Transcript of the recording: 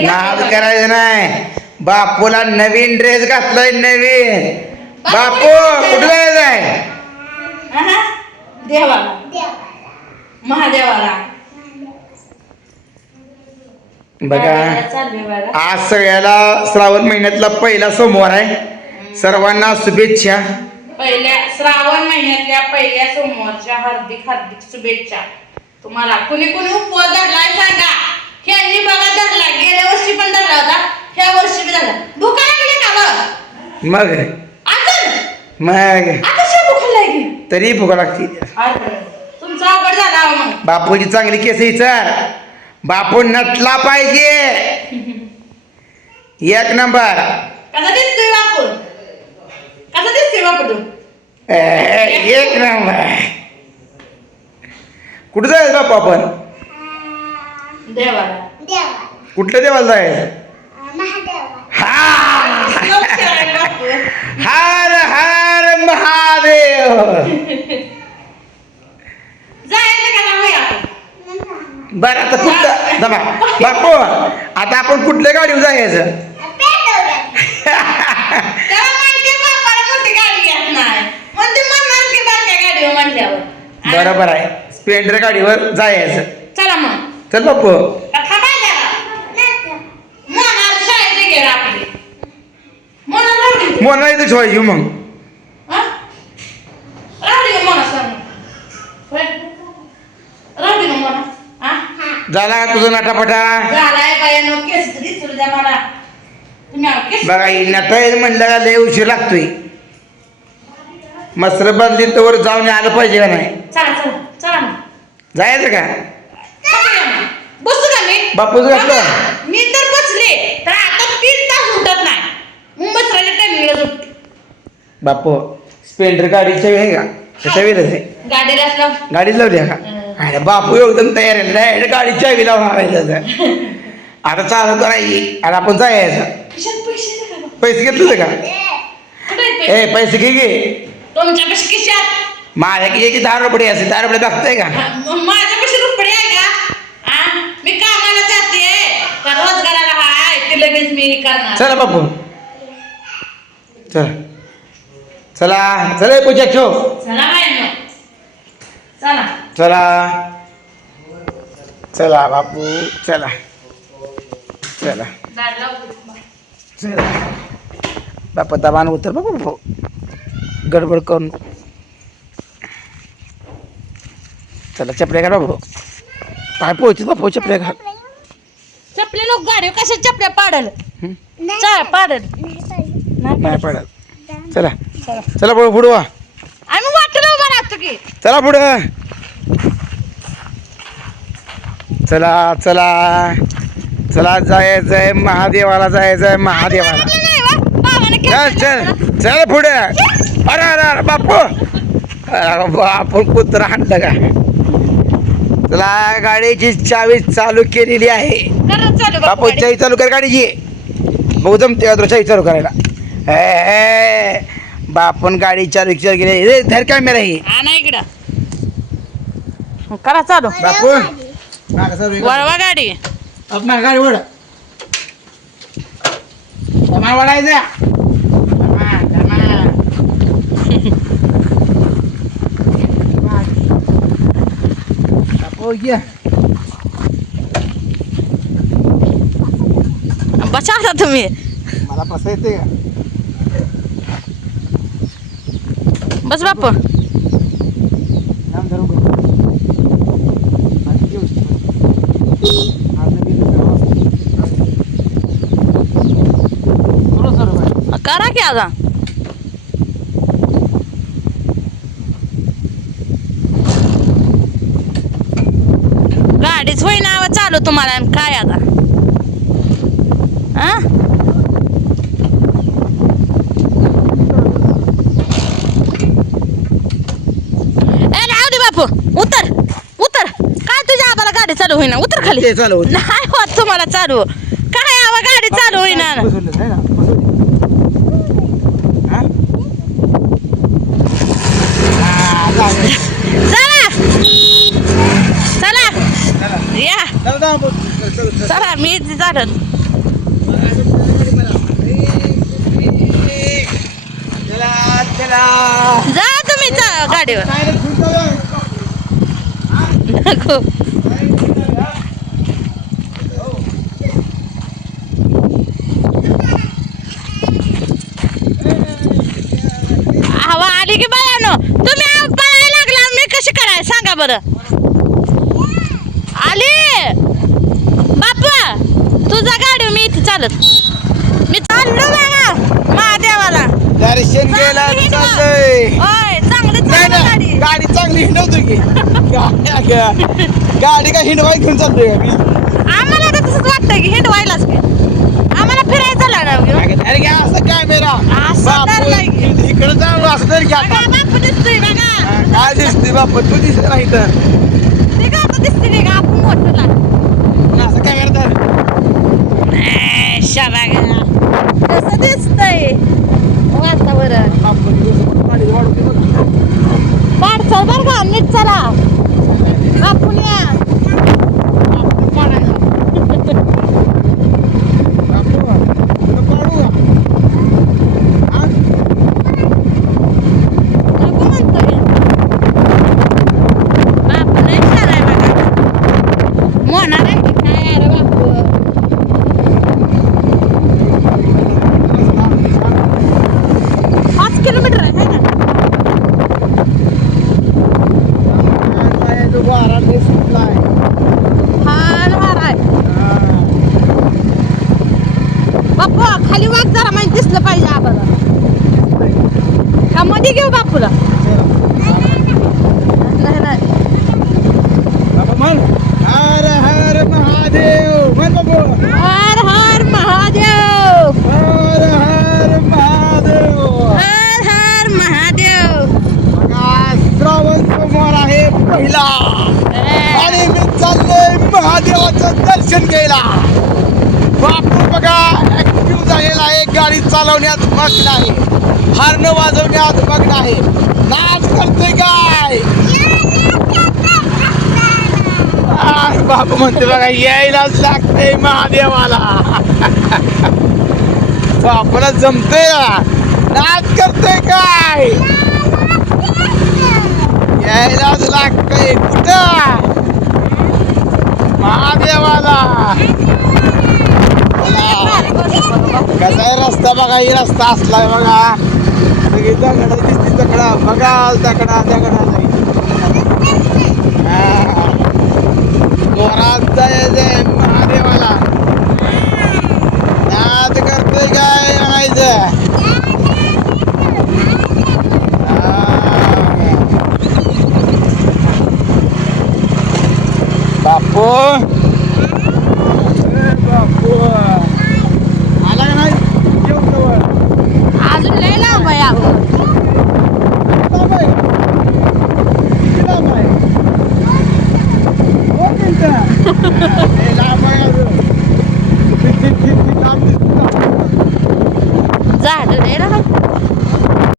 नाद. करायचं नाही. बापूला नवीन ड्रेस घातलाय नवीन. बापू कुठे जायचं आहे आहा, देवाला. महादेवाला. बघा आज सगळ्याला श्रावण महिन्यातला पहिला सोमवार आहे. सर्वांना शुभेच्छा. पहिल्या श्रावण महिन्यातल्या पहिल्या सोमवारच्या हार्दिक हार्दिक शुभेच्छा. तुम्हाला कुणी कुणी उपवास धरलाय सांगा. ह्यांनी बघा धरला गेल्या वर्षी पण धरला होता ह्या वर्षी बी धरला. भुका लागली का बघ? मग? मग? आता शा भुका लागली? तरी भुका लागते. तुमचा अवघड झाला मग. बापूची चांगली केस विचार. बापू नटला पाहिजे. एक नंबर. कसा दिसतोय बापू? कसा दिसतोय बापू तू? ए, एक नंबर. कुठं जायचं बापू आपण? देवाला. कुठल्या देवाला जायचं हा. हर हर महादेव. जायचं का नाही आपण? बर आता कुठलं? जमा बापू आता आपण कुठल्या गाडीवर जायचं? म्हटल्यावर बरोबर आहे. स्प्लेंडर गाडीवर जायचं. चला मग. चल बापू मोना इथं शिवाय घेऊ मग. हा? हा? झाला तुझं नाटापटा? बघा नटायचं म्हणलं का लय उशीर लागतोय. मसर बदली तर जाऊन आलं पाहिजे का नाही? जायचं का बसूया मग. बसू का मी बापूच घातलं बाबा, मी तर बसले तर आता तीन तास उठत नाही. मुंबईत राहिले टायमिंगला सुटते बापू स्प्लेंडर गाडीच्या आहे का? त्याच्या वेळेस आहे. गाडीला असलं. गाडी लावली आहे का? अरे बापू एकदम तयार आहे. डायरेक्ट गाडी चावी लावून आणायचं तर. आता चालू करायची. आणि आपण जायचं. खिशात पैसे नाही का? पैसे घेतले का? कुठे आहेत पैसे? ए पैसे? घे घे तुमच्या पैसे खिशात. माझ्या की दहा रुपये असते दहा रुपये लागतंय का? माझ्या पैसे रुपये आहे का आ? मी कामाला जाते का रोजगाराला हाय ते लगेच मी करणार. चला बापू. चला. चला. चला पूजा ठेव. चला चला. चला. चला बापू. चला. चला. दार. चला. बापा दबान उतर बापू. गडबड करून. चला चपल्या घाल बापू. पाय पोहोचत बापू चपल्या घाल. चपले लोक गाडी कशा चपल्या पाडल? चाल पाडल. नाही पडत. चला. चला. पुढं पुढं वा. आम्ही वाटलं उभा राहतो की. चला पुढं. चला चला. चला जायचंय महादेवाला जायचंय महादेवाला. चल. चल. चल पुढे. अरे अरे अरे बापू. अरे बापू कुत्रा हाणलं का? चला गाडीची चावी चालू केलेली आहे. चालू बापू बापू गाडी. चावी चालू कर गाडीची. भाऊ जमते का तुला चावी चालू करायला. बापून गाडी चालू चालू केली रे धर कॅमेरा ही. हा इकडं. करा चालू. बापू. मागं चालू आहे का? वळवा गाडी. अब मागं गाडी वळायचा कमा, कमा. बापू ये. बचा आता तुम्ही? मला पसा येते का? बस बापू नाम धरून बघ. आणि. आज दुसरं. करा की आता. गाडीच होईना व चालू तुम्हाला. आणि काय आता? चालू होईना उतर खाली. चालू नाही होत तुम्हाला चालू. काय आवा गाडी चालू होईना. चला. चला. या. चला मी चालत जा तुम्ही गाडीवर. नको. सांगा बरं. आली. बापा तुझा गाडी मी इथे चालत. मी चाललो बाबा महादेवाला. दर्शन घ्यायला चांगली चाललंय. होय चांगली नाही चालू नाही गाडी. गाडी चांगली हिंडवतो की. गाडी का हिंडवाय घेऊन चालतोय आम्हाला तर तसंच वाटतं की हिंडवायलाच की. आम्हाला फिरायचं लागणार अरे असं कॅमेरा असं. इकडे जाऊ असं तरी घ्या बघा बापू दिसतोय बघा. काय दिसते बाप तू दिसत नाही तर. ते का आता दिसते नाही का आपण मोठं असं शाबागा कसं दिसतंय? वातावरण. पाडचल बर का नीट चला. बापून या नको म्हणतोय बापू नाही शाळा बघा मोहणार आहे की काय अरे बापू पाच किलोमीटर आहे है ना हाल हार आहे बापू खाली वाघ जरा माहिती दिसलं पाहिजे आम्हाला का मध्ये घेऊ बापूला. नाही नाही हर हर महादेव म्हण हर हर महादेव. हर हर महादेव. हर हर महादेव. बघा, श्रावण सोमवार आहे पहिला. आणि मी चाललोय महादेवाचं दर्शन घ्यायला. बापू बघा. झालेला आहे. गाडी चालवण्यात मग्न आहे. हार्न वाजवण्यात मग्न आहे. नाच करतोय काय बापू म्हणते बघा यायलाच लागतंय महादेवाला. बापूला जमतंय ना. नाच करतोय काय यायलाच लागतंय. कुठं? महादेवाला. कसा आहे रस्ता बघा ही रस्ता असलाय बघा. सगळी दगड दिसती दगडा. बघा दगडा दगडा नाही. हा.